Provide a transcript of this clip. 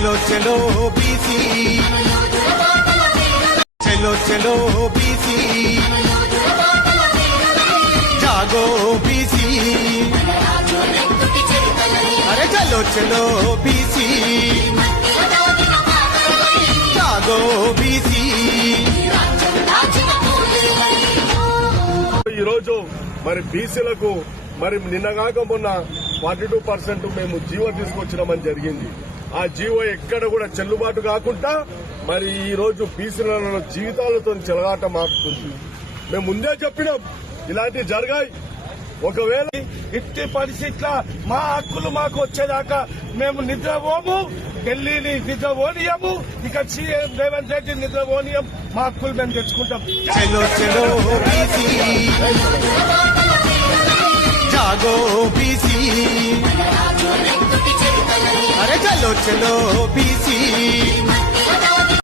चलो चलो बीसी, चलो चलो बीसी, जागो बीसी, अरे चलो चलो बीसी, जागो बीसी। ఈ రోజు మరి బీసీలకు మరి నిన్నగాక మొన్న 42% మేము జీవో తీసుకొచ్చినామని జరిగింది. ఆ జీవో ఎక్కడ కూడా చెల్లుబాటు కాకుండా మరి ఈ రోజు బీసీల జీవితాలతో చెలగాట మారుతుంది. మేము ముందే చెప్పినాం ఇలాంటివి జరగాయి. ఒకవేళ ఇట్టి పరిస్థితుల మా హక్కులు మాకు వచ్చేదాకా మేము నిద్రపోము, ఢిల్లీని నిద్రపోనీయము, ఇక సీఎం రేవంత్ రెడ్డి నిద్రపోనీయం. మా హక్కులు మేము తెచ్చుకుంటాం. చలో చలో బీసీ, जागो बीसी, अरे चलो चलो बीसी,